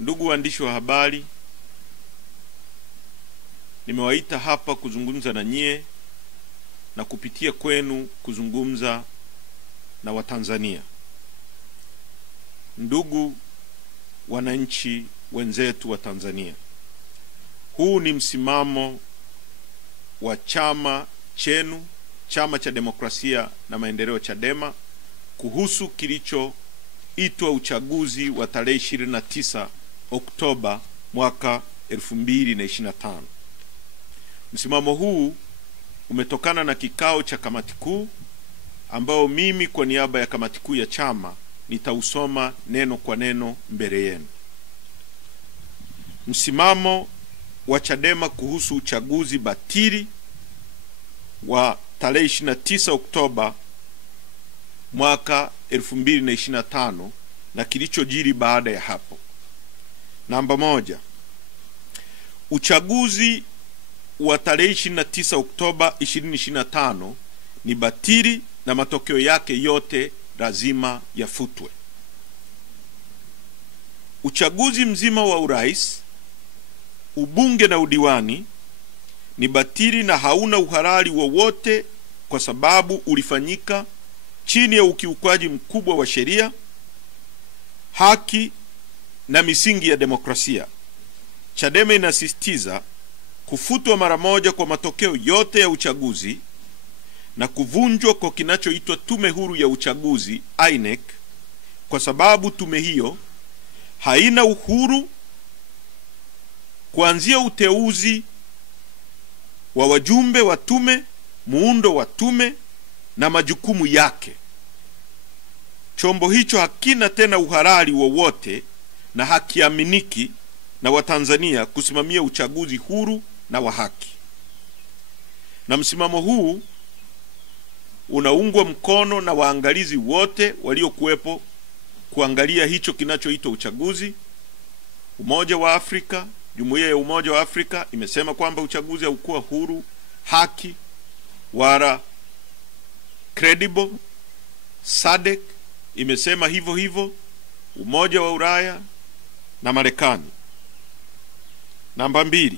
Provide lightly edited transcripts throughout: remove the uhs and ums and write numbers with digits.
Ndugu waandishi wa habari, nimewaita hapa kuzungumza na nyie na kupitia kwenu kuzungumza na Watanzania. Ndugu wananchi wenzetu wa Tanzania, huu ni msimamo wa chama chenu, Chama cha Demokrasia na Maendeleo Chadema, kuhusu kilichoitwa uchaguzi wa tarehe 29 Oktoba mwaka 2025. Msimamo huu umetokana na kikao cha kamati kuu ambao mimi kwa niaba ya kamati kuu ya chama nitausoma neno kwa neno mbele yenu. Msimamo wa Chadema kuhusu uchaguzi batili wa tarehe 29 Oktoba mwaka 2025 na kilichojiri baada ya hapo. Namba 1. Uchaguzi wa tarehe 29 Oktoba 2025 ni batili na matokeo yake yote lazima yafutwe. Uchaguzi mzima wa urais, ubunge na udiwani ni batili na hauna uhalali wowote kwa sababu ulifanyika chini ya ukiukwaji mkubwa wa sheria, haki na misingi ya demokrasia. Chadema inasisitiza kufutwa mara moja kwa matokeo yote ya uchaguzi na kuvunjwa kwa kinachoitwa Tume Huru ya Uchaguzi INEC, kwa sababu tume hiyo haina uhuru kuanzia uteuzi wa wajumbe wa tume, muundo wa tume na majukumu yake. Chombo hicho hakina tena uhalali wowote na hakiaminiki na Watanzania kusimamia uchaguzi huru na wa haki. Na msimamo huu unaungwa mkono na waangalizi wote waliokuwepo kuangalia hicho kinachoitwa uchaguzi. Umoja wa Afrika, Jumuiya ya Umoja wa Afrika imesema kwamba uchaguzi haukuwa huru, haki wala credible. SADC imesema hivyo hivyo, Umoja wa Ulaya na Marekani. Namba 2.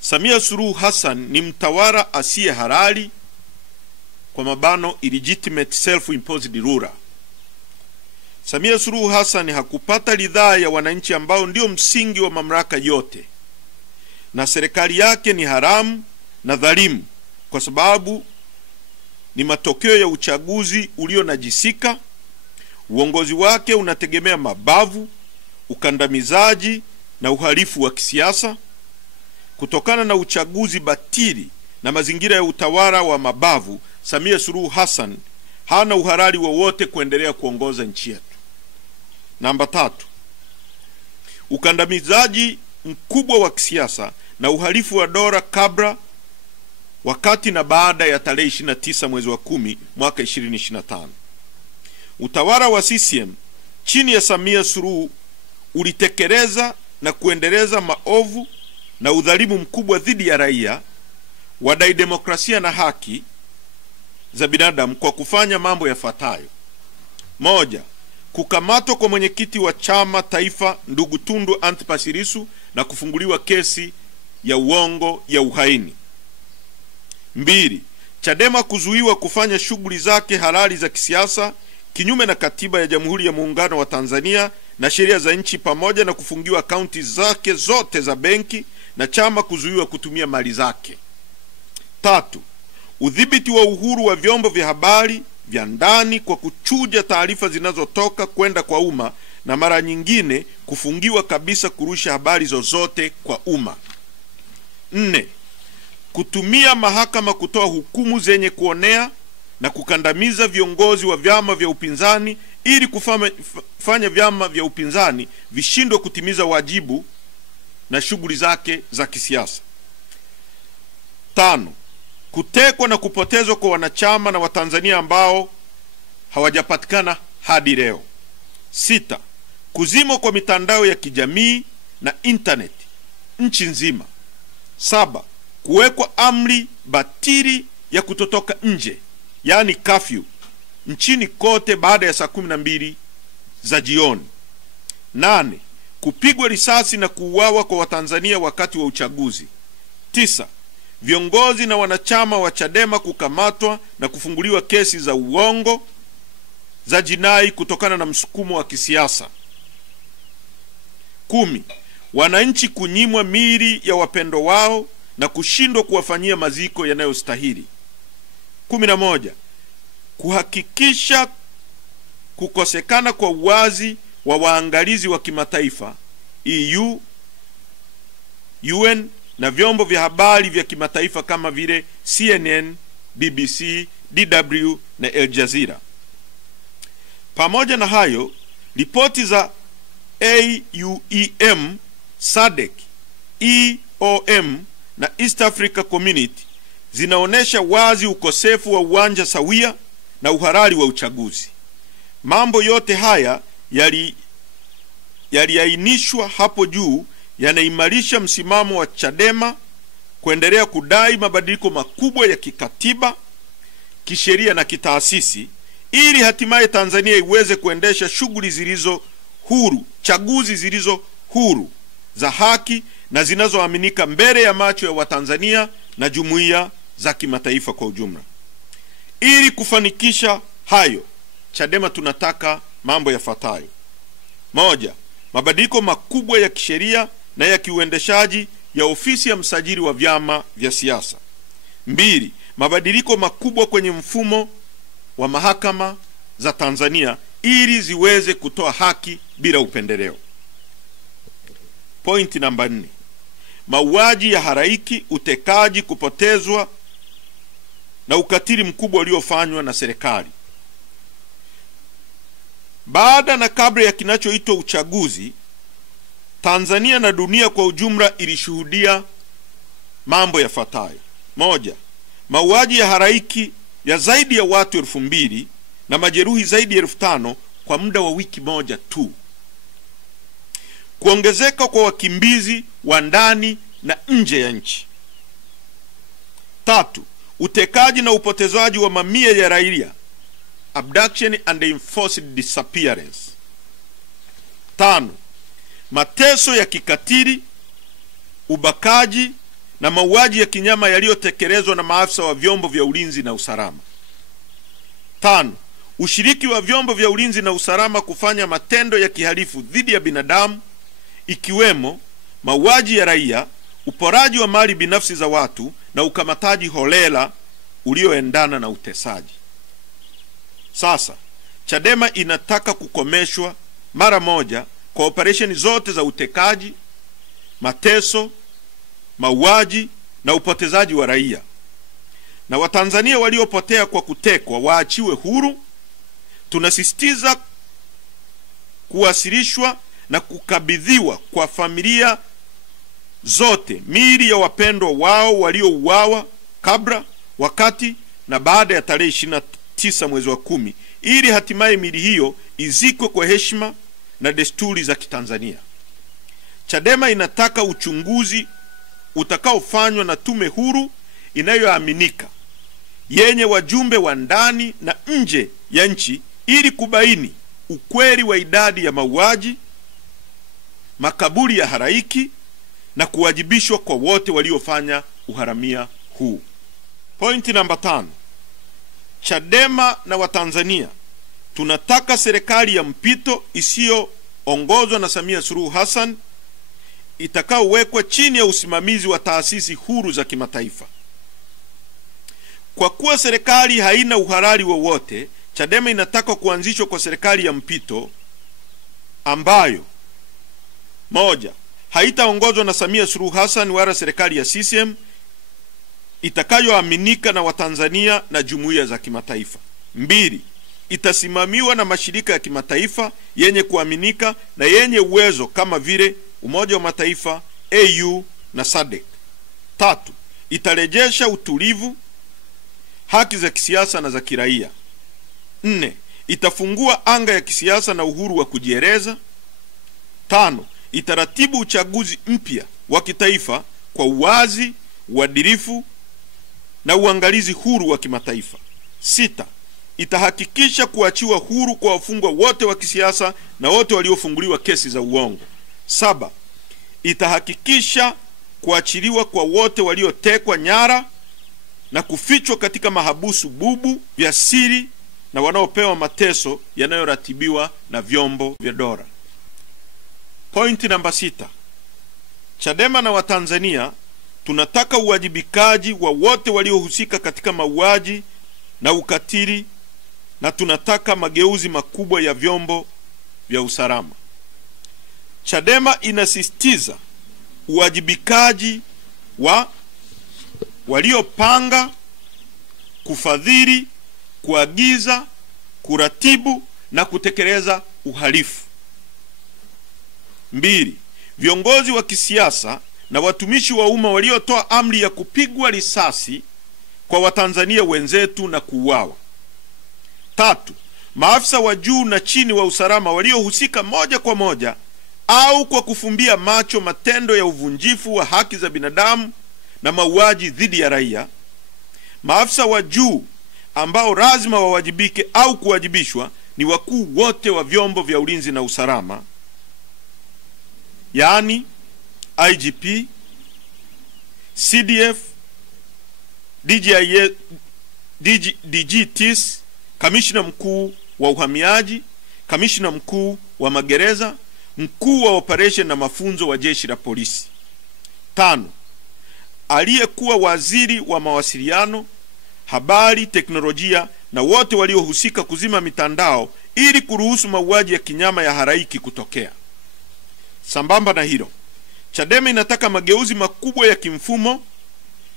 Samia Suluhu Hassan ni mtawala asiye halali, kwa mabano illegitimate self-imposed ruler. Samia Suluhu Hassan hakupata ridhaa ya wananchi ambao ndio msingi wa mamlaka yote, na serikali yake ni haramu na dhalimu kwa sababu ni matokeo ya uchaguzi ulionajisika. Uongozi wake unategemea mabavu, ukandamizaji na uhalifu wa kisiasa. Kutokana na uchaguzi batili na mazingira ya utawala wa mabavu, Samia Suluhu Hassan hana uhalali wowote kuendelea kuongoza nchi yetu. Namba 3. Ukandamizaji mkubwa wa kisiasa na uhalifu wa dola kabla, wakati na baada ya tarehe 29 mwezi wa 10 mwaka 2025. Utawala wa CCM chini ya Samia Suluhu ulitekeleza na kuendeleza maovu na udhalimu mkubwa dhidi ya raia, wadai demokrasia na haki za binadamu kwa kufanya mambo yafuatayo. 1. Kukamatwa kwa mwenyekiti wa chama taifa ndugu Tundu Antipas Lissu na kufunguliwa kesi ya uongo ya uhaini. 2. Chadema kuzuiwa kufanya shughuli zake halali za kisiasa kinyume na katiba ya Jamhuri ya Muungano wa Tanzania na sheria za nchi, pamoja na kufungiwa akaunti zake zote za benki na chama kuzuiwa kutumia mali zake. 3. Udhibiti wa uhuru wa vyombo vya habari vya ndani kwa kuchuja taarifa zinazotoka kwenda kwa umma na mara nyingine kufungiwa kabisa kurusha habari zozote kwa umma. 4. Kutumia mahakama kutoa hukumu zenye kuonea na kukandamiza viongozi wa vyama vya upinzani ili kufanya vyama vya upinzani vishindwe kutimiza wajibu na shughuli zake za kisiasa. 5. Kutekwa na kupotezwa kwa wanachama na Watanzania ambao hawajapatikana hadi leo. 6. Kuzimwa kwa mitandao ya kijamii na internet nchi nzima. 7. Kuwekwa amri batili ya kutotoka nje, yani curfew, nchini kote baada ya saa 12 za jioni. 8. kupigwa risasi na kuuawa kwa Watanzania wakati wa uchaguzi. 9. Viongozi na wanachama wa Chadema kukamatwa na kufunguliwa kesi za uongo za jinai kutokana na msukumo wa kisiasa. 10. Wananchi kunyimwa miili ya wapendo wao na kushindwa kuwafanyia maziko yanayostahili. 11. Kuhakikisha kukosekana kwa uwazi wa waangalizi wa kimataifa EU, UN na vyombo vya habari vya kimataifa kama vile CNN, BBC, DW na Al Jazeera. Pamoja na hayo, ripoti za AUEM, SADC, EOM na East Africa Community zinaonesha wazi ukosefu wa uwanja sawia na uhalali wa uchaguzi. Mambo yote haya yaliainishwa hapo juu yanaimarisha msimamo wa Chadema kuendelea kudai mabadiliko makubwa ya kikatiba, kisheria na kitaasisi ili hatimaye Tanzania iweze kuendesha shughuli zilizo huru, chaguzi zilizo huru, za haki na zinazoaminika mbele ya macho ya Watanzania na jumuiya za kimataifa kwa ujumla. Ili kufanikisha hayo, Chadema tunataka mambo yafuatayo. 1. Mabadiliko makubwa ya kisheria na ya kiuendeshaji ya ofisi ya msajili wa vyama vya siasa. 2. Mabadiliko makubwa kwenye mfumo wa mahakama za Tanzania ili ziweze kutoa haki bila upendeleo. Point namba 4. Mauaji ya halaiki, utekaji, kupotezwa na ukatili mkubwa uliofanywa na serikali. Baada na kabla ya kinachoitwa uchaguzi, Tanzania na dunia kwa ujumla ilishuhudia mambo yafuatayo. 1. Mauaji ya halaiki ya zaidi ya watu 2000 na majeruhi zaidi ya 5000 kwa muda wa wiki moja tu. Kuongezeka kwa wakimbizi wa ndani na nje ya nchi. 3. Utekaji na upotezaji wa mamia ya raia, abduction and enforced disappearance. 5. Mateso ya kikatili, ubakaji na mauaji ya kinyama yaliyotekelezwa na maafisa wa vyombo vya ulinzi na usalama. 5. Ushiriki wa vyombo vya ulinzi na usalama kufanya matendo ya kihalifu dhidi ya binadamu, ikiwemo mauaji ya raia, uporaji wa mali binafsi za watu na ukamataji holela ulioendana na utesaji. Sasa, Chadema inataka kukomeshwa mara moja kwa operesheni zote za utekaji, mateso, mauaji na upotezaji wa raia. Na Watanzania waliopotea kwa kutekwa waachiwe huru. Tunasisitiza kuwasilishwa na kukabidhiwa kwa familia zote miili ya wapendwa wao waliouawa kabla, wakati na baada ya tarehe 29 mwezi wa 10 ili hatimaye miili hiyo izikwe kwa heshima na desturi za Kitanzania. Chadema inataka uchunguzi utakaofanywa na tume huru inayoaminika yenye wajumbe wa ndani na nje ya nchi ili kubaini ukweli wa idadi ya mauaji, makaburi ya halaiki na kuwajibishwa kwa wote waliofanya uharamia huu. Point namba 5. Chadema na Watanzania tunataka serikali ya mpito isiyoongozwa na Samia Suluhu Hassan itakaowekwa chini ya usimamizi wa taasisi huru za kimataifa. Kwa kuwa serikali haina uhalali wowote, Chadema inataka kuanzishwa kwa serikali ya mpito ambayo 1. haitaongozwa na Samia Suluhu Hassan wala serikali ya CCM, itakayoaminika na Watanzania na jumuiya za kimataifa. 2. Itasimamiwa na mashirika ya kimataifa yenye kuaminika na yenye uwezo kama vile Umoja wa Mataifa, AU na SADC. 3. Itarejesha utulivu, haki za kisiasa na za kiraia. 4. Itafungua anga ya kisiasa na uhuru wa kujieleza. 5. Itaratibu uchaguzi mpya wa kitaifa kwa uwazi, uadilifu na uangalizi huru wa kimataifa. 6. Itahakikisha kuachiwa huru kwa wafungwa wote wa kisiasa na wote waliofunguliwa kesi za uongo. 7. Itahakikisha kuachiliwa kwa wote waliotekwa nyara na kufichwa katika mahabusu bubu vya siri na wanaopewa mateso yanayoratibiwa na vyombo vya dola. Pointi namba 6. Chadema na Watanzania tunataka uwajibikaji wa wote waliohusika katika mauaji na ukatili, na tunataka mageuzi makubwa ya vyombo vya usalama. Chadema inasisitiza uwajibikaji wa waliopanga, kufadhili, kuagiza, kuratibu na kutekeleza uhalifu. 2. Viongozi wa kisiasa na watumishi wa umma waliotoa amri ya kupigwa risasi kwa Watanzania wenzetu na kuuawa. 3. Maafisa wa juu na chini wa usalama waliohusika moja kwa moja au kwa kufumbia macho matendo ya uvunjifu wa haki za binadamu na mauaji dhidi ya raia. Maafisa wa juu ambao lazima wawajibike au kuwajibishwa ni wakuu wote wa vyombo vya ulinzi na usalama, yaani IGP, CDF, DGTs, kamishna mkuu wa uhamiaji, kamishna mkuu wa magereza, mkuu wa operation na mafunzo wa jeshi la polisi. 5. Aliyekuwa waziri wa mawasiliano, habari, teknolojia na wote waliohusika kuzima mitandao ili kuruhusu mauaji ya kinyama ya halaiki kutokea. Sambamba na hilo, Chadema inataka mageuzi makubwa ya kimfumo,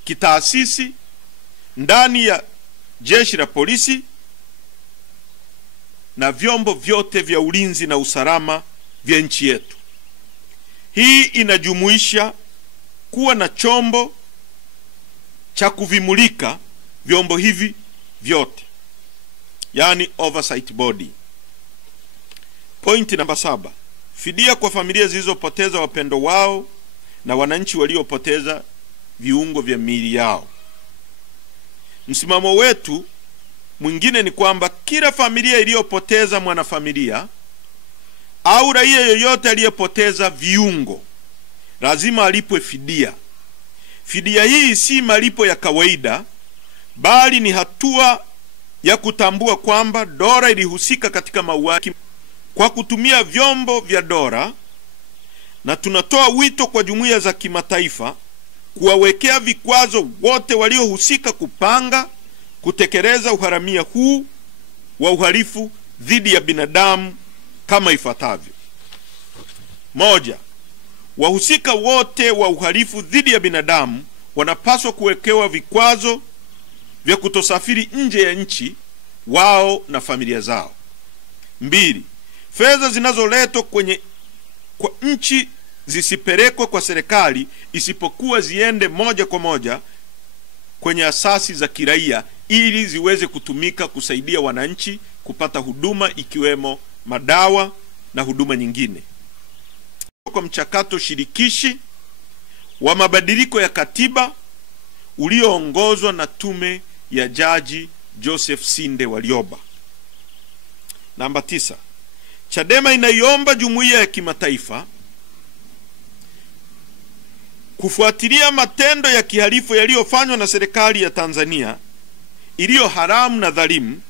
kitaasisi ndani ya jeshi la polisi na vyombo vyote vya ulinzi na usalama vya nchi yetu. Hii inajumuisha kuwa na chombo cha kuvimulika vyombo hivi vyote, yani oversight body. Pointi namba 7. Fidia kwa familia zilizopoteza wapendo wao na wananchi waliopoteza viungo vya miili yao. Msimamo wetu mwingine ni kwamba kila familia iliyopoteza mwanafamilia au raia yoyote aliyepoteza viungo lazima alipwe fidia. Fidia hii si malipo ya kawaida, bali ni hatua ya kutambua kwamba dola ilihusika katika mauaji kwa kutumia vyombo vya dola, na tunatoa wito kwa jumuiya za kimataifa kuwawekea vikwazo wote waliohusika kupanga, kutekeleza uharamia huu wa uhalifu dhidi ya binadamu kama ifuatavyo. 1. Wahusika wote wa uhalifu dhidi ya binadamu wanapaswa kuwekewa vikwazo vya kutosafiri nje ya nchi, wao na familia zao. 2. Fedha zinazoletwa kwa nchi zisipelekwe kwa serikali, isipokuwa ziende moja kwa moja kwenye asasi za kiraia ili ziweze kutumika kusaidia wananchi kupata huduma ikiwemo madawa na huduma nyingine. Kwa mchakato shirikishi wa mabadiliko ya katiba ulioongozwa na tume ya Jaji Joseph Sinde Warioba. Namba 9. Chadema inaiomba jumuiya ya kimataifa kufuatilia matendo ya kihalifu yaliyofanywa na serikali ya Tanzania iliyo haramu na dhalimu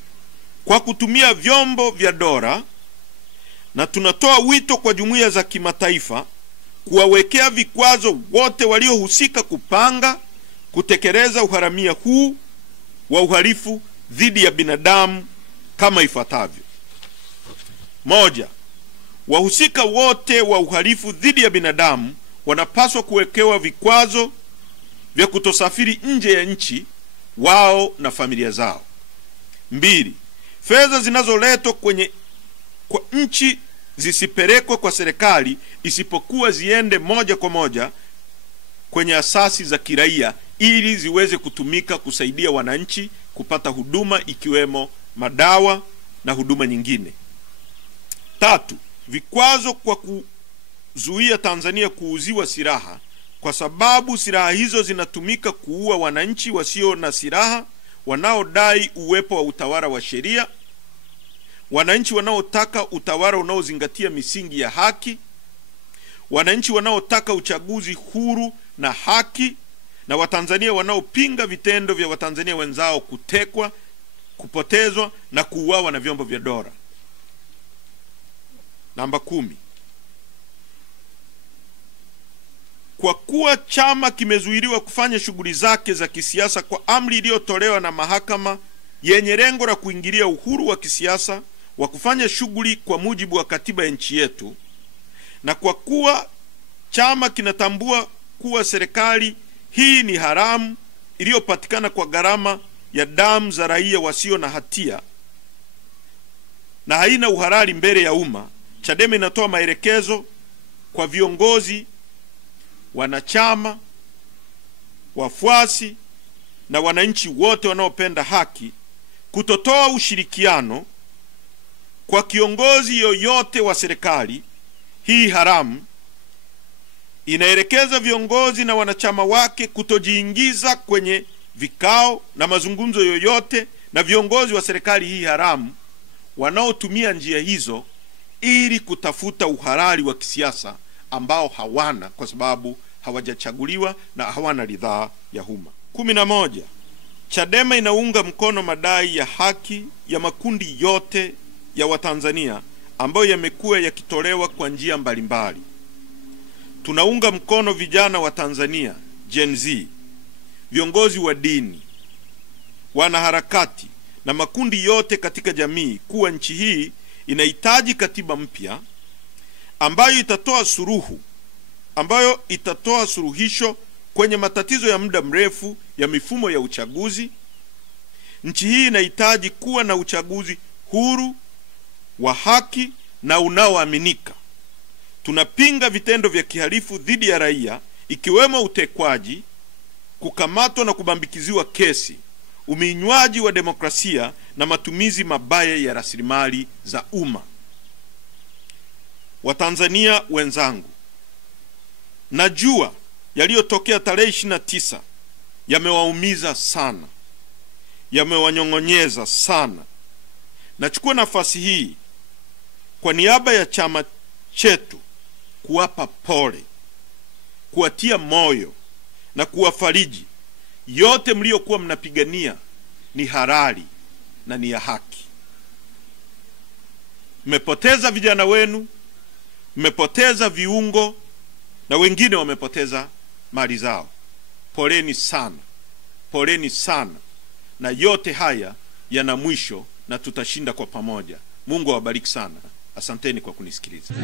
kwa kutumia vyombo vya dola, na tunatoa wito kwa jumuiya za kimataifa kuwawekea vikwazo wote waliohusika kupanga, kutekeleza uharamia huu wa uhalifu dhidi ya binadamu kama ifuatavyo. 1. Wahusika wote wa uhalifu dhidi ya binadamu wanapaswa kuwekewa vikwazo vya kutosafiri nje ya nchi, wao na familia zao. 2. Fedha zinazoletwa kwa nchi zisipelekwe kwa serikali, isipokuwa ziende moja kwa moja kwenye asasi za kiraia ili ziweze kutumika kusaidia wananchi kupata huduma ikiwemo madawa na huduma nyingine. 3. Vikwazo kwa kuzuia Tanzania kuuziwa silaha, kwa sababu silaha hizo zinatumika kuua wananchi wasio na silaha wanaodai uwepo wa utawala wa sheria, wananchi wanaotaka utawala unaozingatia misingi ya haki, wananchi wanaotaka uchaguzi huru na haki, na Watanzania wanaopinga vitendo vya Watanzania wenzao kutekwa, kupotezwa na kuuawa na vyombo vya dola. Namba 10. Kwa kuwa chama kimezuiliwa kufanya shughuli zake za kisiasa kwa amri iliyotolewa na mahakama yenye lengo la kuingilia uhuru wa kisiasa wa kufanya shughuli kwa mujibu wa katiba ya nchi yetu, na kwa kuwa chama kinatambua kuwa serikali hii ni haramu iliyopatikana kwa gharama ya damu za raia wasio na hatia na haina uhalali mbele ya umma, Chadema inatoa maelekezo kwa viongozi, wanachama, wafuasi na wananchi wote wanaopenda haki kutotoa ushirikiano kwa kiongozi yoyote wa serikali hii haramu. Inaelekeza viongozi na wanachama wake kutojiingiza kwenye vikao na mazungumzo yoyote na viongozi wa serikali hii haramu wanaotumia njia hizo ili kutafuta uhalali wa kisiasa ambao hawana, kwa sababu hawajachaguliwa na hawana ridhaa ya umma. 11. Chadema inaunga mkono madai ya haki ya makundi yote ya Watanzania ambayo yamekuwa yakitolewa kwa njia mbalimbali. Tunaunga mkono vijana wa Tanzania, Gen Z, viongozi wa dini, wanaharakati na makundi yote katika jamii kuwa nchi hii inahitaji katiba mpya ambayo itatoa suluhisho kwenye matatizo ya muda mrefu ya mifumo ya uchaguzi. Nchi hii inahitaji kuwa na uchaguzi huru, wa haki na unaoaminika. Tunapinga vitendo vya kihalifu dhidi ya raia, ikiwemo utekwaji, kukamatwa na kubambikiziwa kesi, uminywaji wa demokrasia na matumizi mabaya ya rasilimali za umma. Watanzania wenzangu, najua yaliyotokea tarehe 29 yamewaumiza sana, yamewanyong'onyeza sana. Nachukua nafasi hii kwa niaba ya chama chetu kuwapa pole, kuwatia moyo na kuwafariji. Yote mliokuwa mnapigania ni halali na ni ya haki. Mmepoteza vijana wenu, mmepoteza viungo na wengine wamepoteza mali zao. Poleni sana, poleni sana, na yote haya yana mwisho na tutashinda kwa pamoja. Mungu awabariki sana. Asanteni kwa kunisikiliza.